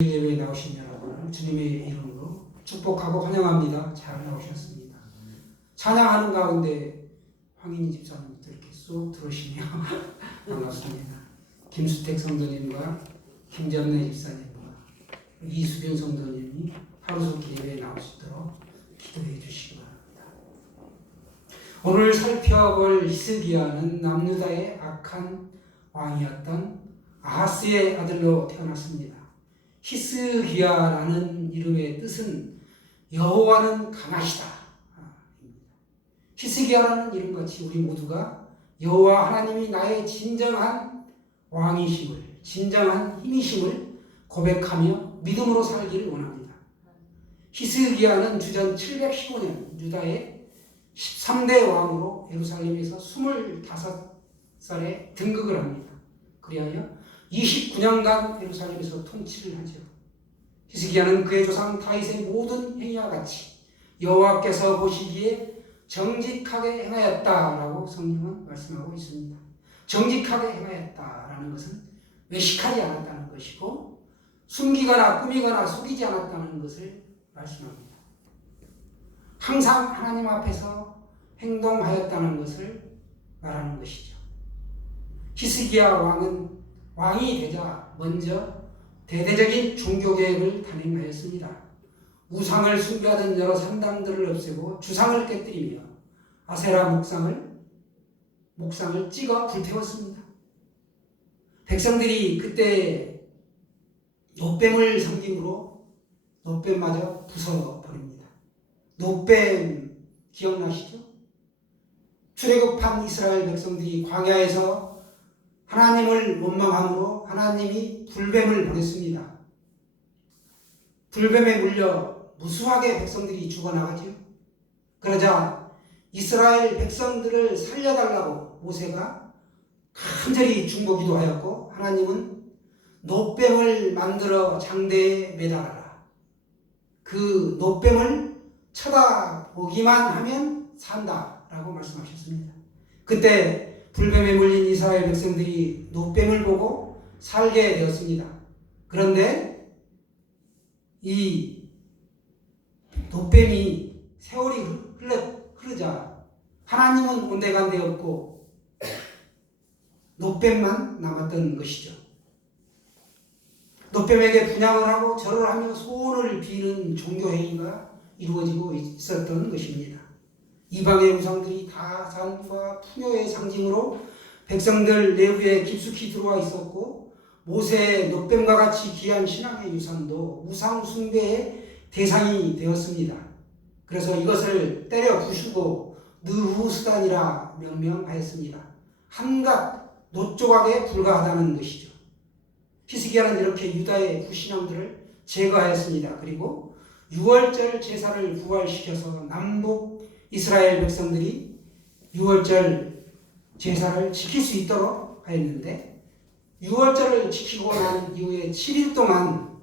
예배에 나오신 여러분을 주님의 이름으로 축복하고 환영합니다. 잘 나오셨습니다. 찬양하는 가운데 황인희 집사님부터 이렇게 쏙 들어오시며 반갑습니다. 김수택 성도님과 김전래 집사님과 이수변 성도님이 하루속히 예배에 나오시도록 기도해 주시기 바랍니다. 오늘 살펴볼 히스기야는 남유다의 악한 왕이었던 아하스의 아들로 태어났습니다. 히스기야라는 이름의 뜻은 여호와는 강하시다. 히스기야라는 이름같이 우리 모두가 여호와 하나님이 나의 진정한 왕이심을, 진정한 힘이심을 고백하며 믿음으로 살기를 원합니다. 히스기야는 주전 715년 유다의 13대 왕으로 예루살렘에서 25살에 등극을 합니다. 그리하여 29년간 예루살렘에서 통치를 하죠. 히스기야는 그의 조상 다윗의 모든 행위와 같이 여호와께서 보시기에 정직하게 행하였다라고 성경은 말씀하고 있습니다. 정직하게 행하였다라는 것은 외식하지 않았다는 것이고 숨기거나 꾸미거나 속이지 않았다는 것을 말씀합니다. 항상 하나님 앞에서 행동하였다는 것을 말하는 것이죠. 히스기야 왕은 왕이 되자 먼저 대대적인 종교개혁을 단행하였습니다. 우상을 숭배하던 여러 산당들을 없애고 주상을 깨뜨리며 아세라 목상을 찍어 불태웠습니다. 백성들이 그때 놋뱀을 섬김으로 놋뱀마저 부숴버립니다. 놋뱀 기억나시죠? 출애굽한 이스라엘 백성들이 광야에서 하나님을 원망함으로 하나님이 불뱀을 보냈습니다. 불뱀에 물려 무수하게 백성들이 죽어나가죠. 그러자 이스라엘 백성들을 살려달라고 모세가 간절히 중보기도 하였고 하나님은 놋뱀을 만들어 장대에 매달아라. 그 놋뱀을 쳐다보기만 하면 산다라고 말씀하셨습니다. 그때 불뱀에 물린 이스라엘 백성들이 놋뱀을 보고 살게 되었습니다. 그런데 이 놋뱀이 세월이 흐르자 하나님은 온데간데 없고 놋뱀만 남았던 것이죠. 놋뱀에게 분향을 하고 절을 하며 소원을 비는 종교행위가 이루어지고 있었던 것입니다. 이방의 우상들이 다산과 풍요의 상징으로 백성들 내부에 깊숙이 들어와 있었고 모세의 놋뱀과 같이 귀한 신앙의 유산도 우상 숭배의 대상이 되었습니다. 그래서 이것을 때려 부수고 느후스단이라 명명하였습니다. 한갓 놋조각에 불과하다는 것이죠. 히스기야는 이렇게 유다의 부신앙들을 제거하였습니다. 그리고 6월절 제사를 부활시켜서 남북 이스라엘 백성들이 6월절 제사를 지킬 수 있도록 하였는데 6월절을 지키고 난 이후에 7일 동안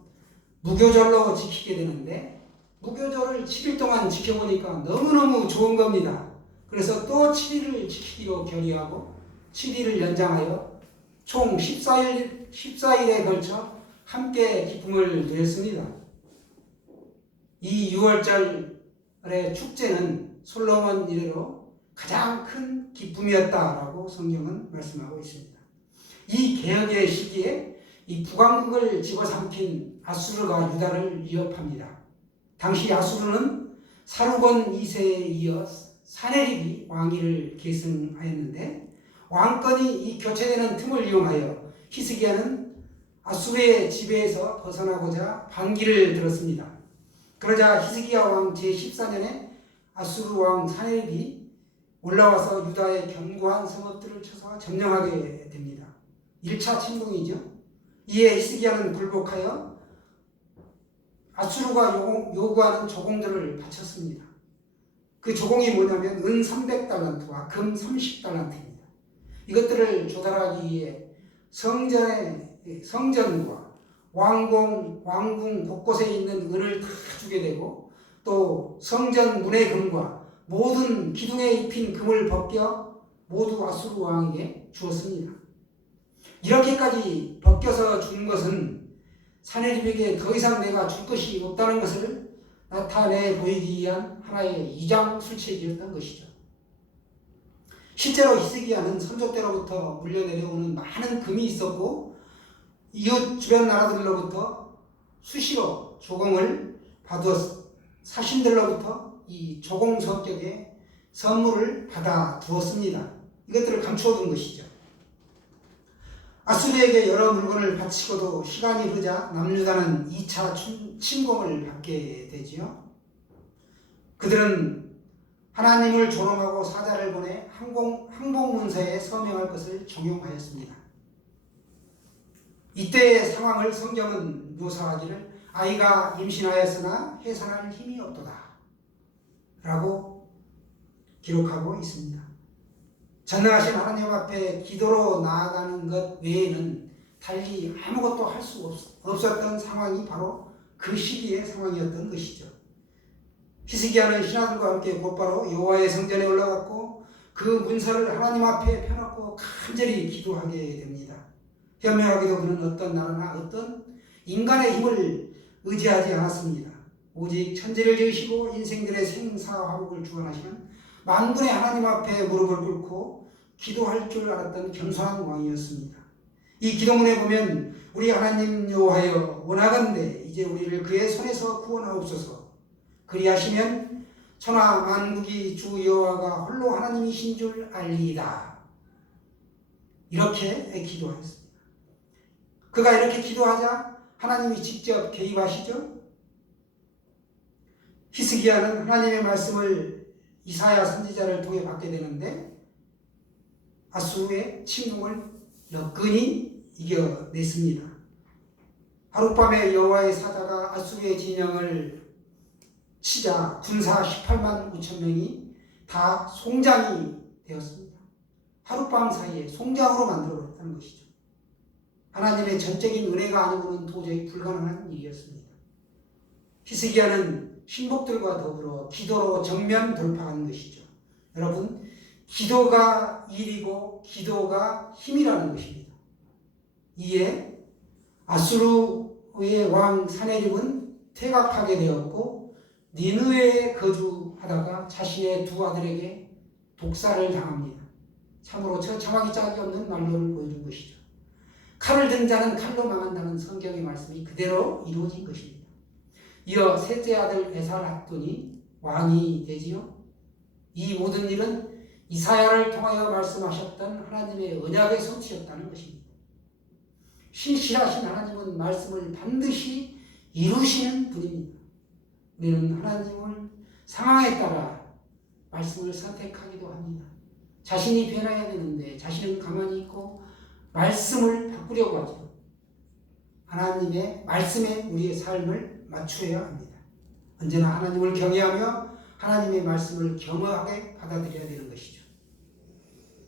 무교절로 지키게 되는데 무교절을 7일 동안 지켜보니까 너무너무 좋은 겁니다. 그래서 또 7일을 지키기로 결의하고 7일을 연장하여 총 14일에 걸쳐 함께 기쁨을 누렸습니다. 이 6월절의 축제는 솔로몬 이래로 가장 큰 기쁨이었다라고 성경은 말씀하고 있습니다. 이 개혁의 시기에 이 북왕국을 집어삼킨 아수르가 유다를 위협합니다. 당시 아수르는 사르곤 2세에 이어 사네립이 왕위를 계승하였는데 왕권이 이 교체되는 틈을 이용하여 히스기야는 아수르의 지배에서 벗어나고자 반기를 들었습니다. 그러자 히스기야 왕 제14년에 아수르 왕 사네립이 올라와서 유다의 견고한 성읍들을 쳐서 점령하게 됩니다. 1차 침공이죠. 이에 히스기야는 굴복하여 아수르가 요구하는 조공들을 바쳤습니다. 그 조공이 뭐냐면 은 300달란트와 금 30달란트입니다. 이것들을 조달하기 위해 성전과 왕궁 곳곳에 있는 은을 다 주게 되고 또 성전 문의 금과 모든 기둥에 입힌 금을 벗겨 모두 아수르 왕에게 주었습니다. 이렇게까지 벗겨서 준 것은 사내립에게 더 이상 내가 줄 것이 없다는 것을 나타내 보이기 위한 하나의 이장술책이었던 것이죠. 실제로 히스기야는 선조 때로부터 물려내려오는 많은 금이 있었고 이웃 주변 나라들로부터 수시로 조공을 받아 사신들로부터 이 조공 성격의 선물을 받아 두었습니다. 이것들을 감추어둔 것이죠. 아수르에게 여러 물건을 바치고도 시간이 흐르자 남유다는 2차 침공을 받게 되지요. 그들은 하나님을 조롱하고 사자를 보내 항복문서에 서명할 것을 종용하였습니다. 이때의 상황을 성경은 묘사하기를 아이가 임신하였으나 해산할 힘이 없도다 라고 기록하고 있습니다. 전능하신 하나님 앞에 기도로 나아가는 것 외에는 달리 아무것도 할 수 없었던 상황이 바로 그 시기의 상황이었던 것이죠. 히스기야는 신하들과 함께 곧바로 여호와의 성전에 올라갔고 그 문서를 하나님 앞에 펴놓고 간절히 기도하게 됩니다. 현명하게도 그는 어떤 나라나 어떤 인간의 힘을 의지하지 않았습니다. 오직 천지를 지으시고 인생들의 생사화복을 주관하시는 만군의 하나님 앞에 무릎을 꿇고 기도할 줄 알았던 겸손한 왕이었습니다. 이 기도문에 보면 우리 하나님 여호와여 원하건대 이제 우리를 그의 손에서 구원하옵소서. 그리하시면 천하 만국이 주 여호와가 홀로 하나님이신 줄 알리이다. 이렇게 기도하였습니다. 그가 이렇게 기도하자 하나님이 직접 개입하시죠. 히스기야는 하나님의 말씀을 이사야 선지자를 통해 받게 되는데 아수르의 침공을 여건히 이겨냈습니다. 하룻밤에 여호와의 사자가 아수르의 진영을 치자 군사 18만 5천 명이 다 송장이 되었습니다. 하룻밤 사이에 송장으로 만들어버렸다는 것이죠. 하나님의 전적인 은혜가 아니고는 도저히 불가능한 일이었습니다. 히스기야는 신복들과 더불어 기도로 정면 돌파하는 것이죠. 여러분, 기도가 일이고 기도가 힘이라는 것입니다. 이에 아수르의 왕 사네립은 퇴각하게 되었고 니느웨에 거주하다가 자신의 두 아들에게 독살을 당합니다. 참으로 처참하기 짝이 없는 말로를 보여준 것이죠. 칼을 든 자는 칼로 망한다는 성경의 말씀이 그대로 이루어진 것입니다. 이어 셋째 아들 에살핫돈이 왕이 되지요. 이 모든 일은 이사야를 통하여 말씀하셨던 하나님의 언약의 성취였다는 것입니다. 신실하신 하나님은 말씀을 반드시 이루시는 분입니다. 우리는 하나님을 상황에 따라 말씀을 선택하기도 합니다. 자신이 변해야 되는데 자신은 가만히 있고 말씀을 바꾸려고 하죠. 하나님의 말씀에 우리의 삶을 맞추어야 합니다. 언제나 하나님을 경외하며 하나님의 말씀을 겸허하게 받아들여야 되는 것이죠.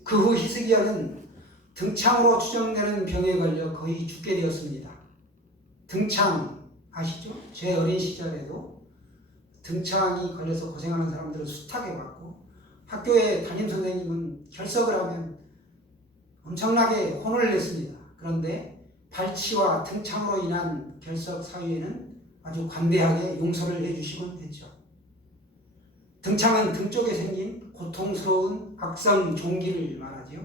그 후 히스기야는 등창으로 추정되는 병에 걸려 거의 죽게 되었습니다. 등창 아시죠? 제 어린 시절에도 등창이 걸려서 고생하는 사람들은 숱하게 봤고 학교에 담임 선생님은 결석을 하면 엄청나게 혼을 냈습니다. 그런데 발치와 등창으로 인한 결석 사유에는 아주 관대하게 용서를 해주시곤 했죠. 등창은 등 쪽에 생긴 고통스러운 악성 종기를 말하죠.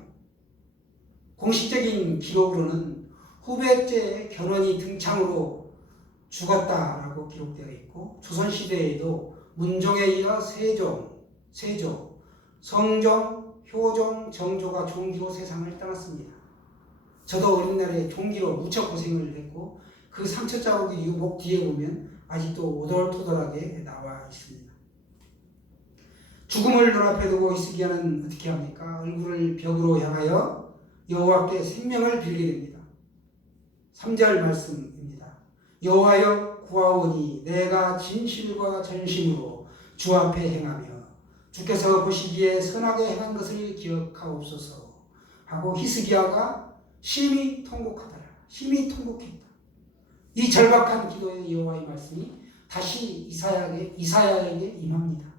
공식적인 기록으로는 후배째의 견훤이 등창으로 죽었다라고 기록되어 있고 조선시대에도 문종에 이어 세종, 성종, 효종, 정조가 종기로 세상을 떠났습니다. 저도 어린 날에 종기로 무척 고생을 했고 그 상처 자국이 목 뒤에 보면 아직도 오돌토돌하게 나와 있습니다. 죽음을 눈앞에 두고 히스기야는 어떻게 합니까? 얼굴을 벽으로 향하여 여호와께 생명을 빌게 됩니다. 3절 말씀입니다. 여호와여 구하오니 내가 진실과 전심으로 주 앞에 행하며 주께서 보시기에 선하게 행한 것을 기억하옵소서 하고 히스기야가 심히 통곡하더라. 심히 통곡했다. 이 절박한 기도의 여호와의 말씀이 다시 이사야에게 임합니다.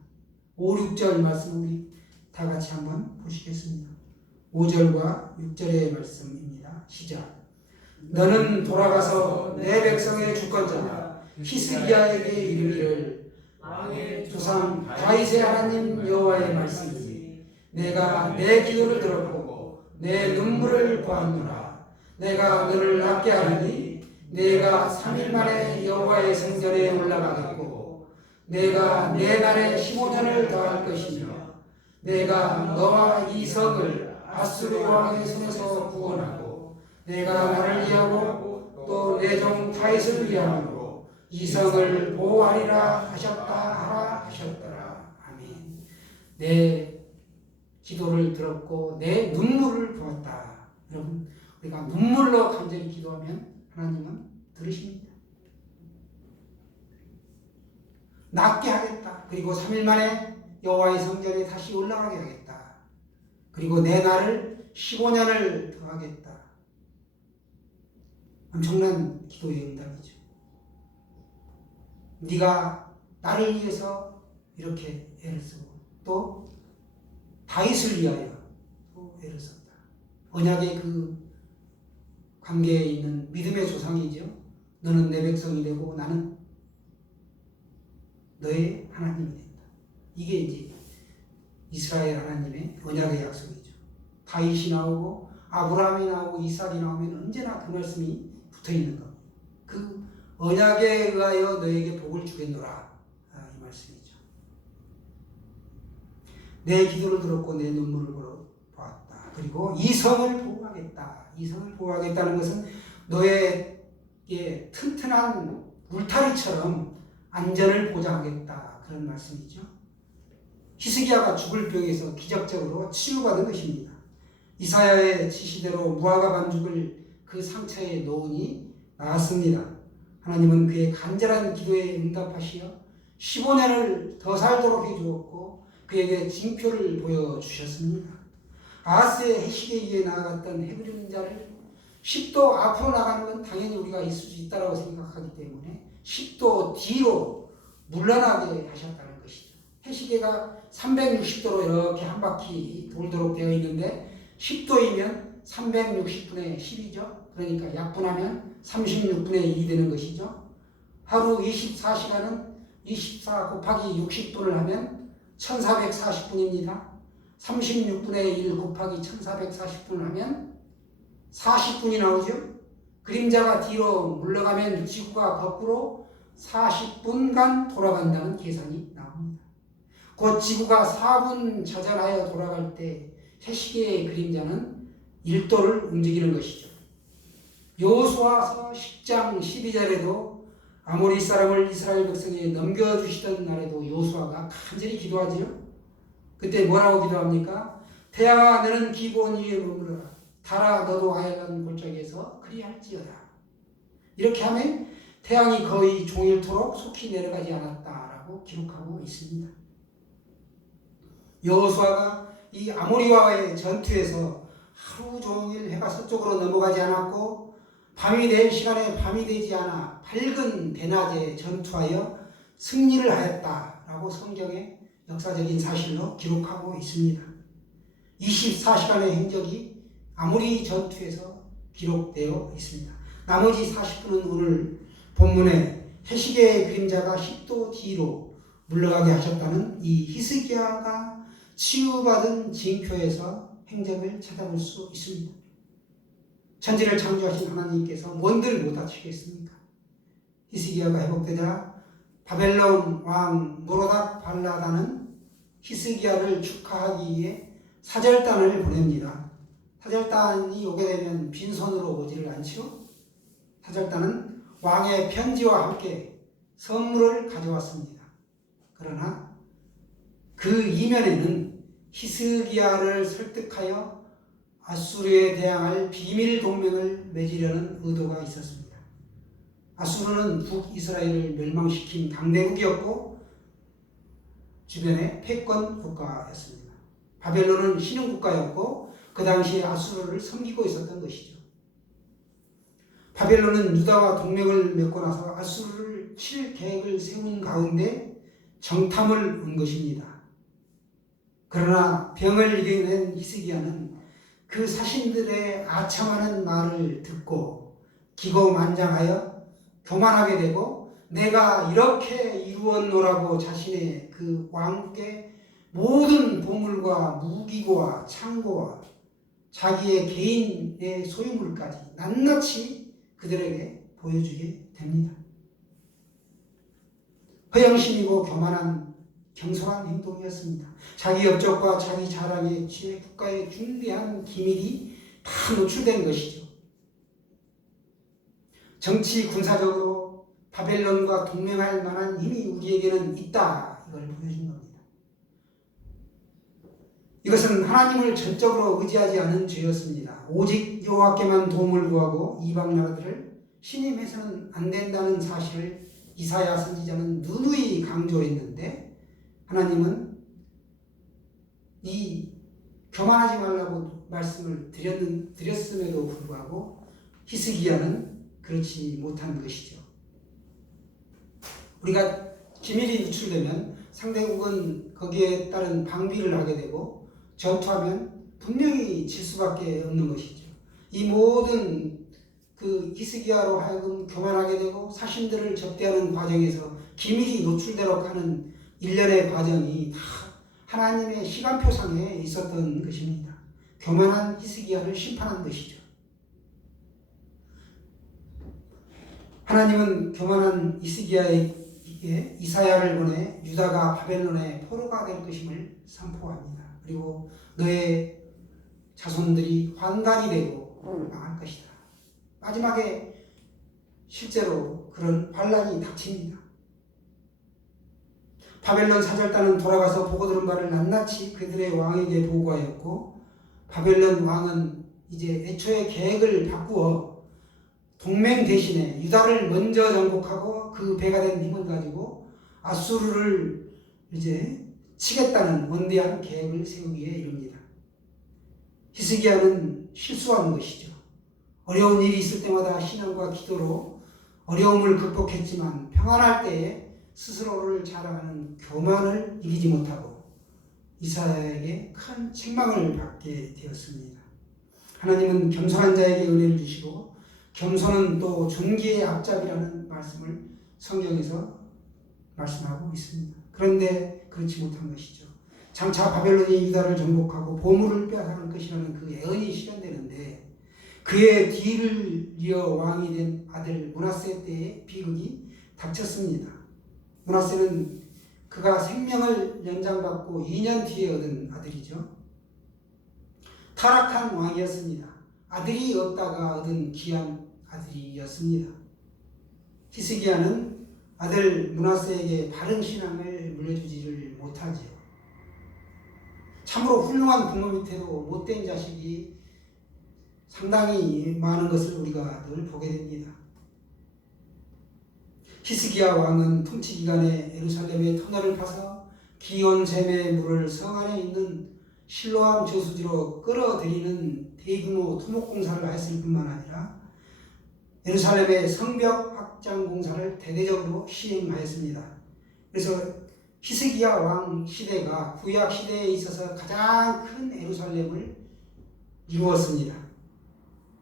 5, 6절 말씀 우리 다 같이 한번 보시겠습니다. 5절과 6절의 말씀입니다. 시작. 너는 돌아가서 내 백성의 주권자 히스기야에게 이르기를 조상 다윗의 하나님 여호와의 말씀이니 내가 내 기도를 들었고 내 눈물을 보았노라. 내가 너를 낫게 하리니 내가 3일 만에 여호와의 성전에 올라가겠고 내가 내 날에 15년을 더할 것이며 내가 너와 이 성을 아수르 왕의 손에서 구원하고 내가 나를 위하고 또 내 종 다윗을 위하고 이 성을 보호하리라 하셨더라. 아멘. 내 기도를 들었고 내 눈물을 보았다. 여러분, 우리가 눈물로 간절히 기도하면 하나님은 들으십니다. 낫게 하겠다. 그리고 3일 만에 여호와의 성전에 다시 올라가게 하겠다. 그리고 내 날을 15년을 더하겠다. 엄청난 기도의 응답이죠. 네가 나를 위해서 이렇게 애를 쓰고 또 다윗을 위하여 또 애를 썼다. 언약의 그 관계에 있는 믿음의 조상이죠. 너는 내 백성이 되고 나는 너의 하나님이 된다. 이게 이제 이스라엘 하나님의 언약의 약속이죠. 다윗이 나오고 아브라함이 나오고 이삭이 나오면 언제나 그 말씀이 붙어있는 겁니다. 그 언약에 의하여 너에게 복을 주겠노라. 이 말씀이죠. 내 기도를 들었고 내 눈물을 보았다. 그리고 이 성을 보호하겠다. 이 성을 보호하겠다는 것은 너에게 튼튼한 울타리처럼 안전을 보장하겠다. 그런 말씀이죠. 히스기야가 죽을 병에서 기적적으로 치유받은 것입니다. 이사야의 지시대로 무화과 반죽을 그 상처에 놓으니 나았습니다. 하나님은 그의 간절한 기도에 응답하시어 15년을 더 살도록 해주었고 그에게 징표를 보여주셨습니다. 아하스의 해식에 의해 나아갔던 헤브론 자를 10도 앞으로 나가는 건 당연히 우리가 있을 수 있다고 생각하기 때문에 10도 뒤로 물러나게 하셨다는 것이죠. 해시계가 360도로 이렇게 한 바퀴 돌도록 되어 있는데 10도이면 360분의 10이죠. 그러니까 약분하면 36분의 1이 되는 것이죠. 하루 24시간은 24 곱하기 60분을 하면 1440분입니다. 36분의 1 곱하기 1440분을 하면 40분이 나오죠. 그림자가 뒤로 물러가면 지구가 거꾸로 40분간 돌아간다는 계산이 나옵니다. 곧 지구가 4분 자전하여 돌아갈 때 해시계의 그림자는 1도를 움직이는 것이죠. 여호수아서 10장 12절에도 아모리 사람을 이스라엘 백성에 넘겨주시던 날에도 여호수아가 간절히 기도하지요. 그때 뭐라고 기도합니까? 태양아 너는 기본 위에 머무르라. 달아 너도 하얀 골짜기에서 그리할지어다. 이렇게 하면 태양이 거의 종일토록 속히 내려가지 않았다라고 기록하고 있습니다. 여호수아가 이 아모리와의 전투에서 하루 종일 해가 서쪽으로 넘어가지 않았고 밤이 될 시간에 밤이 되지 않아 밝은 대낮에 전투하여 승리를 하였다라고 성경의 역사적인 사실로 기록하고 있습니다. 24시간의 행적이 아모리 전투에서 기록되어 있습니다. 나머지 40분은 오늘 본문에 해시계의 그림자가 10도 뒤로 물러가게 하셨다는 이 히스기야가 치유받은 징표에서 행적을 찾아볼 수 있습니다. 천지를 창조하신 하나님께서 뭔들 못하시겠습니까? 히스기야가 회복되자 바벨론 왕 모로닥 발라다는 히스기야를 축하하기 위해 사절단을 보냅니다. 사절단이 오게 되면 빈손으로 오지를 않죠. 사절단은 왕의 편지와 함께 선물을 가져왔습니다. 그러나 그 이면에는 히스기야를 설득하여 아수르에 대항할 비밀 동맹을 맺으려는 의도가 있었습니다. 아수르는 북이스라엘을 멸망시킨 강대국이었고 주변에 패권 국가였습니다. 바벨론은 신흥 국가였고 그 당시에 아수르를 섬기고 있었던 것이죠. 바벨론은 유다와 동맹을 맺고 나서 아수르를 칠 계획을 세운 가운데 정탐을 온 것입니다. 그러나 병을 이겨낸 히스기야는 그 사신들의 아첨하는 말을 듣고 기고만장하여 교만하게 되고 내가 이렇게 이루었노라고 자신의 그 왕국의 모든 보물과 무기고와 창고와 자기의 개인의 소유물까지 낱낱이 그들에게 보여주게 됩니다. 허영심이고 교만한 경솔한 행동이었습니다. 자기 업적과 자기 자랑에 취해 국가의 중대한 기밀이 다 노출된 것이죠. 정치 군사적으로 바벨론과 동맹할 만한 힘이 우리에게는 있다. 이걸 보여준 겁니다. 이것은 하나님을 전적으로 의지하지 않은 죄였습니다. 오직 여호와께만 도움을 구하고 이방 나라들을 신임해서는 안 된다는 사실을 이사야 선지자는 누누이 강조했는데 하나님은 이 교만하지 말라고 말씀을 드렸음에도 불구하고 히스기야는 그렇지 못한 것이죠. 우리가 기밀이 유출되면 상대국은 거기에 따른 방비를 하게 되고 전투하면 분명히 질 수밖에 없는 것이죠. 이 모든 그 히스기야로 하여금 교만하게 되고 사신들을 접대하는 과정에서 기밀이 노출되도록 하는 일련의 과정이 다 하나님의 시간표상에 있었던 것입니다. 교만한 히스기야를 심판한 것이죠. 하나님은 교만한 히스기야에게 이사야를 보내 유다가 바벨론의 포로가 될 것임을 선포합니다. 그리고 너의 자손들이 환관이 되고 망할 것이다. 마지막에 실제로 그런 환란이 닥칩니다. 바벨론 사절단은 돌아가서 보고 들은 바를 낱낱이 그들의 왕에게 보고하였고 바벨론 왕은 이제 애초에 계획을 바꾸어 동맹 대신에 유다를 먼저 정복하고 그 배가 된 힘을 가지고 아수르를 이제 치겠다는 원대한 계획을 세우기에 이릅니다. 히스기야는 실수한 것이죠. 어려운 일이 있을 때마다 신앙과 기도로 어려움을 극복했지만 평안할 때에 스스로를 자랑하는 교만을 이기지 못하고 이사야에게 큰 책망을 받게 되었습니다. 하나님은 겸손한 자에게 은혜를 주시고 겸손은 또 존귀의 앞잡이라는 말씀을 성경에서 말씀하고 있습니다. 그런데 그렇지 못한 것이죠. 장차 바벨론이 유다를 정복하고 보물을 빼앗아갈 것이라는 그 예언이 실현되는데 그의 뒤를 이어 왕이 된 아들 므낫세 때의 비극이 닥쳤습니다. 므낫세는 그가 생명을 연장받고 2년 뒤에 얻은 아들이죠. 타락한 왕이었습니다. 아들이 없다가 얻은 귀한 아들이었습니다. 히스기야는 아들 므낫세에게 바른 신앙을 물려주지를 못하지요. 참으로 훌륭한 부모 밑에도 못된 자식이 상당히 많은 것을 우리가 늘 보게 됩니다. 히스기야 왕은 통치 기간에 예루살렘의 터널을 파서 기온 샘의 물을 성 안에 있는 실로암 저수지로 끌어들이는 대규모 토목 공사를 했을 뿐만 아니라 예루살렘의 성벽 확장 공사를 대대적으로 시행하였습니다. 그래서 히스기야 왕 시대가 구약 시대에 있어서 가장 큰 예루살렘을 이루었습니다.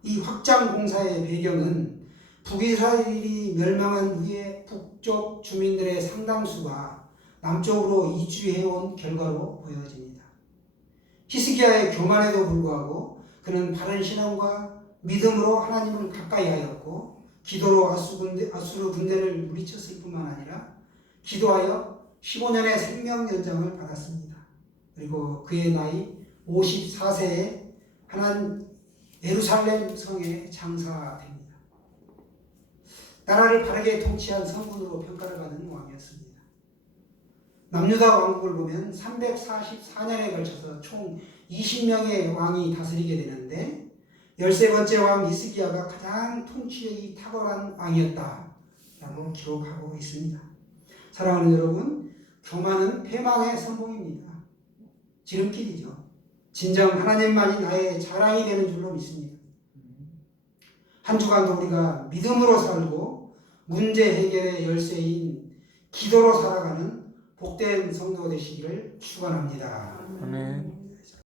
이 확장 공사의 배경은 북이스라엘이 멸망한 후에 북쪽 주민들의 상당수가 남쪽으로 이주해온 결과로 보여집니다. 히스기야의 교만에도 불구하고 그는 바른 신앙과 믿음으로 하나님을 가까이 하였고 기도로 아수르 군대를 물리쳤을 뿐만 아니라 기도하여 15년의 생명 연장을 받았습니다. 그리고 그의 나이 54세에 예루살렘 성에 장사됩니다. 나라를 바르게 통치한 성군으로 평가를 받은 왕이었습니다. 남유다 왕국을 보면 344년에 걸쳐서 총 20명의 왕이 다스리게 되는데 13번째 왕 히스기야가 가장 통치력이 탁월한 왕이었다라고 기록하고 있습니다. 사랑하는 여러분, 교만은 패망의 선봉입니다. 지름길이죠. 진정 하나님만이 나의 자랑이 되는 줄로 믿습니다. 한 주간도 우리가 믿음으로 살고 문제 해결의 열쇠인 기도로 살아가는 복된 성도 되시기를 축원합니다. 아멘.